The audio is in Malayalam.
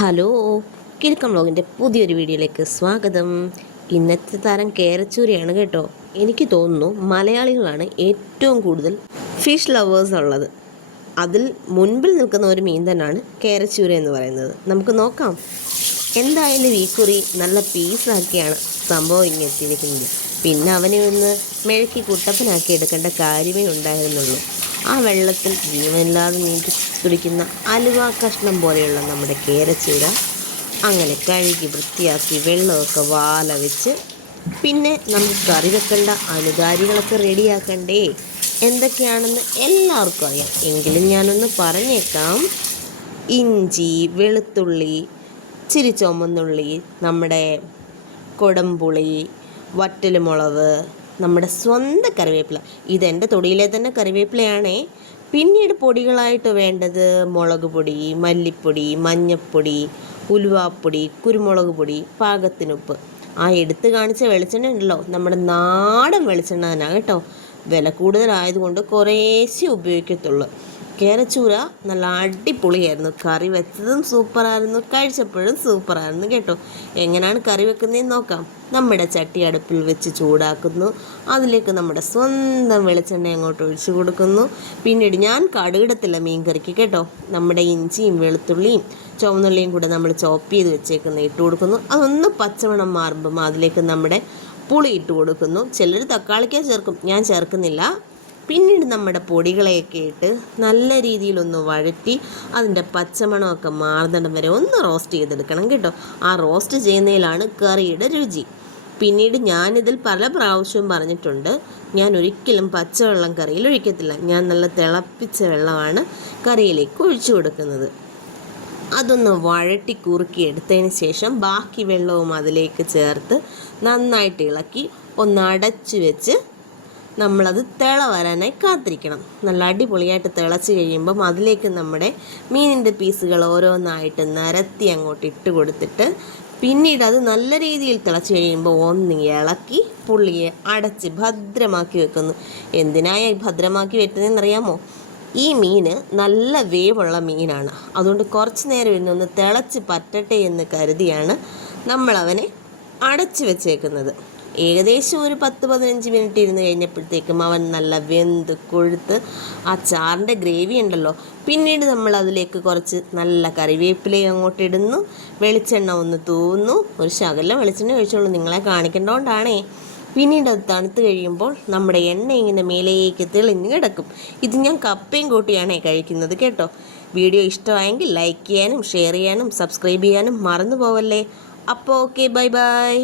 ഹലോ കിഴക്കം വ്ളോഗിന്റെ പുതിയൊരു വീഡിയോയിലേക്ക് സ്വാഗതം. ഇന്നത്തെ താരം കേരച്ചൂരയാണ് കേട്ടോ. എനിക്ക് തോന്നുന്നു മലയാളികളാണ് ഏറ്റവും കൂടുതൽ ഫിഷ് ലവേഴ്സ് ഉള്ളത്. അതിൽ മുൻപിൽ നിൽക്കുന്ന ഒരു മീൻ തന്നെയാണ് കേരച്ചൂര എന്ന് പറയുന്നത്. നമുക്ക് നോക്കാം. എന്തായാലും ഈ കുറി നല്ല പീസാക്കിയാണ് സംഭവം ഇങ്ങനെ എത്തിയിരിക്കുന്നത്. പിന്നെ അവനെ ഒന്ന് മെഴുക്കി കുട്ടപ്പനാക്കി എടുക്കേണ്ട കാര്യമേ ഉണ്ടായിരുന്നുള്ളൂ. ആ വെള്ളത്തിൽ ജീവനില്ലാതെ നീട്ടി തുടിക്കുന്ന അലുവ കഷ്ണം പോലെയുള്ള നമ്മുടെ കേരച്ചൂര അങ്ങനെ കഴുകി വൃത്തിയാക്കി വെള്ളമൊക്കെ വാല വെച്ച് പിന്നെ നമുക്ക് കറി വെക്കേണ്ട അനുകാരികളൊക്കെ റെഡിയാക്കണ്ടേ? എന്തൊക്കെയാണെന്ന് എല്ലാവർക്കും അറിയാം. എങ്കിലും ഞാനൊന്ന് പറഞ്ഞേക്കാം. ഇഞ്ചി വെളുത്തുള്ളി ഇച്ചിരി ചുമന്നുള്ളി നമ്മുടെ കൊടംപുളി വറ്റലുമുളക് നമ്മുടെ സ്വന്തം കറിവേപ്പില. ഇതെന്റെ തൊടിയിലെ തന്നെ കറിവേപ്പിലയാണേ. പിന്നീട് പൊടികളായിട്ട് വേണ്ടത് മുളക് പൊടി മല്ലിപ്പൊടി മഞ്ഞൾപ്പൊടി ഉലുവാപ്പൊടി കുരുമുളക് പൊടി പാകത്തിനുപ്പ് ആ എടുത്ത് കാണിച്ച വെളിച്ചെണ്ണ ഉണ്ടല്ലോ നമ്മുടെ നാടൻ വെളിച്ചെണ്ണ തന്നെ കേട്ടോ. വില കൂടുതലായതുകൊണ്ട് കുറേശ്ശേ ഉപയോഗിക്കത്തുള്ളൂ. കേരച്ചൂര നല്ല അടിപൊളിയായിരുന്നു. കറി വെച്ചതും സൂപ്പറായിരുന്നു. കഴിച്ചപ്പോഴും സൂപ്പറായിരുന്നു കേട്ടോ. എങ്ങനെയാണ് കറി വെക്കുന്നതെന്ന് നോക്കാം. നമ്മുടെ ചട്ടി അടുപ്പിൽ വെച്ച് ചൂടാക്കുന്നു. അതിലേക്ക് നമ്മുടെ സ്വന്തം വെളിച്ചെണ്ണ അങ്ങോട്ട് ഒഴിച്ചു കൊടുക്കുന്നു. പിന്നീട് ഞാൻ കടുകിടത്തില്ല മീൻ കറിക്ക് കേട്ടോ. നമ്മുടെ ഇഞ്ചിയും വെളുത്തുള്ളിയും ചുവന്നുള്ളിയും കൂടെ നമ്മൾ ചോപ്പ് ചെയ്ത് വെച്ചേക്കുന്ന ഇട്ട് കൊടുക്കുന്നു. അതൊന്ന് പച്ചമണം മാറുമ്പം അതിലേക്ക് നമ്മുടെ പുളി ഇട്ട് കൊടുക്കുന്നു. ചിലർ തക്കാളിക്ക ചേർക്കും. ഞാൻ ചേർക്കുന്നില്ല. പിന്നീട് നമ്മുടെ പൊടികളെയൊക്കെ ഇട്ട് നല്ല രീതിയിലൊന്ന് വഴറ്റി അതിന്റെ പച്ചമണമൊക്കെ മാറുന്നിടം വരെ ഒന്ന് റോസ്റ്റ് ചെയ്തെടുക്കണം കേട്ടോ. ആ റോസ്റ്റ് ചെയ്യുന്നതിലാണ് കറിയുടെ രുചി. പിന്നീട് ഞാനിതിൽ പല പ്രാവശ്യവും പറഞ്ഞിട്ടുണ്ട് ഞാൻ ഒരിക്കലും പച്ചവെള്ളം കറിയിൽ ഒഴിക്കത്തില്ല. ഞാൻ നല്ല തിളപ്പിച്ച വെള്ളമാണ് കറിയിലേക്ക് ഒഴിച്ചു കൊടുക്കുന്നത്. അതൊന്ന് വഴട്ടി കുറുക്കി എടുത്തതിന് ശേഷം ബാക്കി വെള്ളവും അതിലേക്ക് ചേർത്ത് നന്നായിട്ട് ഇളക്കി ഒന്ന് അടച്ചു വെച്ച് നമ്മളത് തിള വരാനായി കാത്തിരിക്കണം. നല്ല അടിപൊളിയായിട്ട് തിളച്ച് കഴിയുമ്പം അതിലേക്ക് നമ്മുടെ മീനിന്റെ പീസുകൾ ഓരോന്നായിട്ട് നിരത്തി അങ്ങോട്ട് ഇട്ട് കൊടുത്തിട്ട് പിന്നീട് അത് നല്ല രീതിയിൽ തിളച്ച് കഴിയുമ്പോൾ ഒന്ന് ഇളക്കി പുള്ളിയെ അടച്ച് ഭദ്രമാക്കി വെക്കുന്നു. എന്തിനായി ഭദ്രമാക്കി വെക്കുന്നതെന്നറിയാമോ? ഈ മീന് നല്ല വേവുള്ള മീനാണ്. അതുകൊണ്ട് കുറച്ച് നേരം ഇരുന്നൊന്ന് തിളച്ച് പറ്റട്ടെ എന്ന് കരുതിയാണ് നമ്മളവനെ അടച്ചു വെച്ചേക്കുന്നത്. ഏകദേശം ഒരു പത്ത് പതിനഞ്ച് മിനിറ്റ് ഇരുന്ന് കഴിഞ്ഞപ്പോഴത്തേക്കും അവൻ നല്ല വെന്ത് കൊഴുത്ത് ആ ചാറിന്റെ ഗ്രേവി ഉണ്ടല്ലോ. പിന്നീട് നമ്മൾ അതിലേക്ക് കുറച്ച് നല്ല കറിവേപ്പിലയും അങ്ങോട്ട് ഇടുന്നു. വെളിച്ചെണ്ണ ഒന്ന് തൂന്നു ഒരു ശകലം വെളിച്ചെണ്ണ ഒഴിച്ചോളൂ നിങ്ങളെ കാണിക്കേണ്ടതുകൊണ്ടാണേ. പിന്നീട് അത് തണുത്ത് കഴിയുമ്പോൾ നമ്മുടെ എണ്ണ ഇങ്ങനെ മേലേക്ക് തെളിഞ്ഞ് കിടക്കും. ഇത് ഞാൻ കപ്പയും കൂട്ടിയാണ് കഴിക്കുന്നത് കേട്ടോ. വീഡിയോ ഇഷ്ടമായെങ്കിൽ ലൈക്ക് ചെയ്യാനും ഷെയർ ചെയ്യാനും സബ്സ്ക്രൈബ് ചെയ്യാനും മറന്നു പോവല്ലേ. അപ്പോൾ ഓക്കെ ബൈ ബൈ